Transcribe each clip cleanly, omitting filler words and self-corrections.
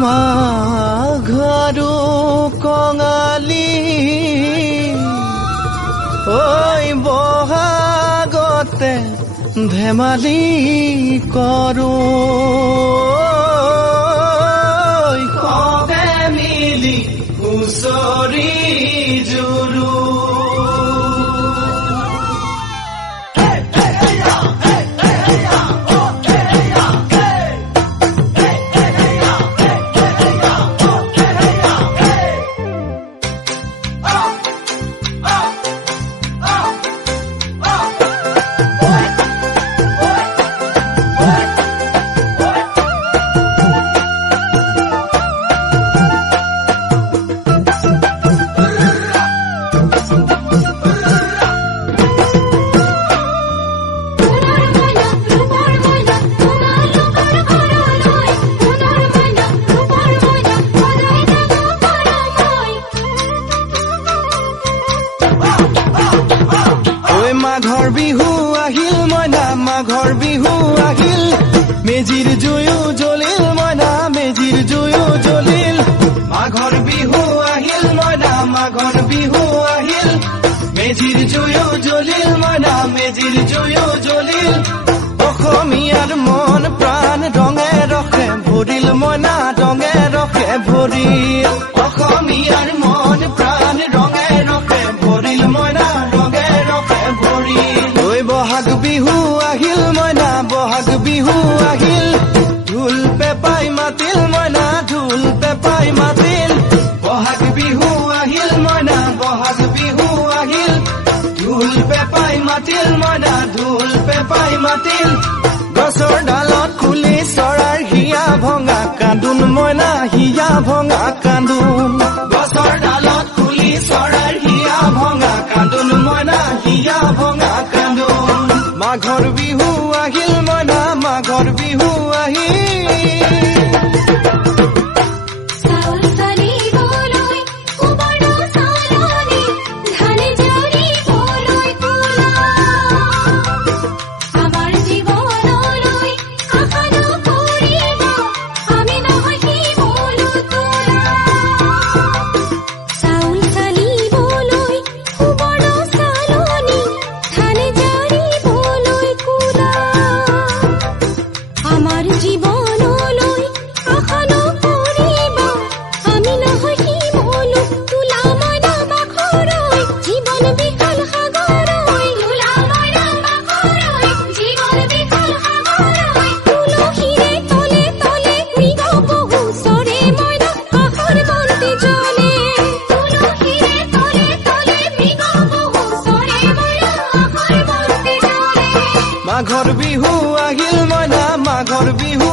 মাঘৰো কঙালী ঐ বহাগতে ধেমালি কৰো কবে মিলি হুঁচৰি জুৰু মাঘৰ বিহু আহিল মইনা মাঘৰ বিহু আহিল মেজিৰ জুয়ো জ্বলিল মইনা মেজিৰ জুয়ো জ্বলিল মাঘৰ বিহু আহিল মইনা মাঘৰ বিহু আহিল মেজিৰ জুয়ো জ্বলিল মইনা মেজিৰ জুয়ো জ্বলিল অসমীয়াৰ মন প্ৰাণ ৰঙে ৰখে ভৰিল মইনা ৰঙে ৰখে ভৰিল অসমীয়াৰ মন প্ৰাণ ৰঙে ৰখে ভৰিল মইনা ৰঙে ৰখে ভৰিল ঐ বহাগ বিহু আহিল মইনা বহাগ বিহু আহিল ঢোল পেপাই মাতিল মইনা ঢোল পেপাই মাতিল বহাগ বিহু আহিল মইনা বহাগ বিহু আহিল ঢোল পেপাই মাতিল মইনা ঢোল পেপাই মাতিল গছৰ ডালত খুলি চৰাৰ হিয়া ভঙা কান্দোন মইনা হিয়া ভঙা কান্দোন গছৰ ডালত খুলি চৰাৰ হিয়া ভঙা কান্দোন মইনা হিয়া ভঙা কান্দোন মাঘৰ বিহু আহিল মইনা মাঘৰ বিহু আহিল মাঘৰ বিহু আহিল মইনা মাঘৰ বিহু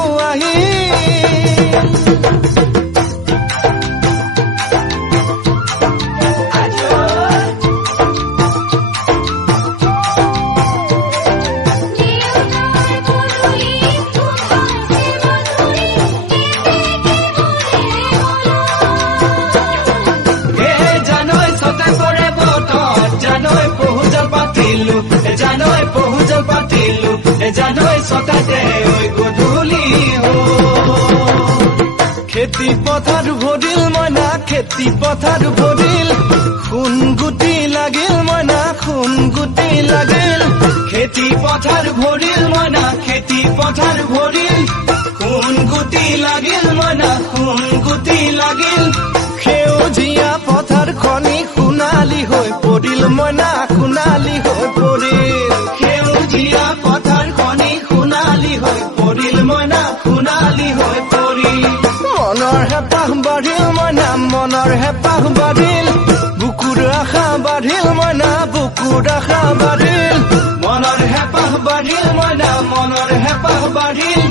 জানৈ পহুজল পাতিলো জানৈ সতাতে ঐ গধূলি খেতি পথাৰ ভৰিল মইনা খেতি পথাৰ ভৰিল খুন গুটি লাগিল মইনা খুন গুটি লাগিল খেতি পথাৰ ভৰিল মইনা খেতি পথাৰ ভৰিল খুন গুটি লাগিল মইনা খুন গুটি লাগিল সেউজীয়া পথাৰ খনি সোণালী হৈ পৰিল মইনা সোণালী হৈ পৰিল সেউজীয়া পথাৰ খনি সোণালী হৈ পৰিল মইনা সোণালী হৈ পৰিল মনৰ হেঁপাহ বাঢ়িল মইনা মনৰ হেঁপাহ বাঢ়িল বুকুৰ আশা বাঢ়িল মইনা বুকুৰ আশা বাঢ়িল মনৰ হেঁপাহ বাঢ়িল মইনা মনৰ হেঁপাহ বাঢ়িল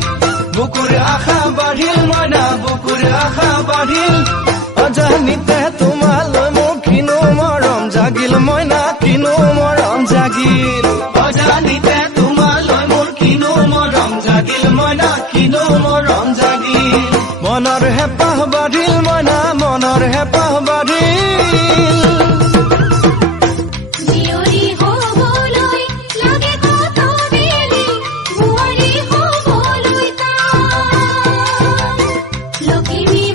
বুকুৰ আশা বাঢ়িল মইনা বুকুৰ আশা বাঢ়িল অজানিতে তোমালৈ মোৰ কিনো মৰম জাগিল মইনা কিনো মৰম জাগিল অজানিতে তোমালৈ মোৰ কিনো মৰম জাগিল মইনা কিনো মৰম জাগিল মনৰ হেঁপাহ বাঢ়িল মইনা মনৰ হেঁপাহ বাঢ়িল Give me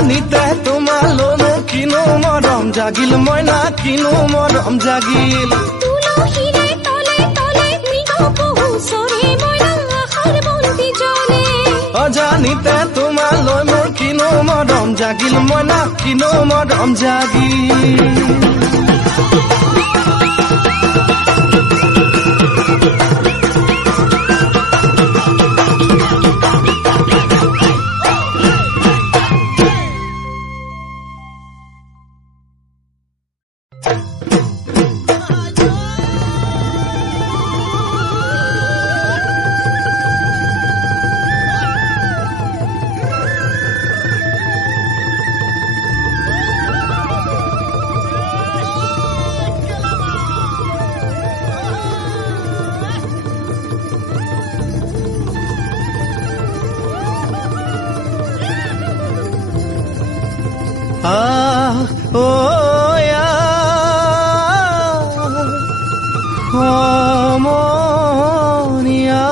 অজানিতে তোমালৈনো কিনো মৰম জাগিল মইনা কিনো মৰম জাগিল তুলসীৰে তলে তলে মৃগ পহু চৰে মইনা আশাৰ বন্তি জ্বলে অজানিতে তোমালৈ মোৰ কিনো মৰম জাগিল মইনা কিনো মৰম জাগিল সমনীয়া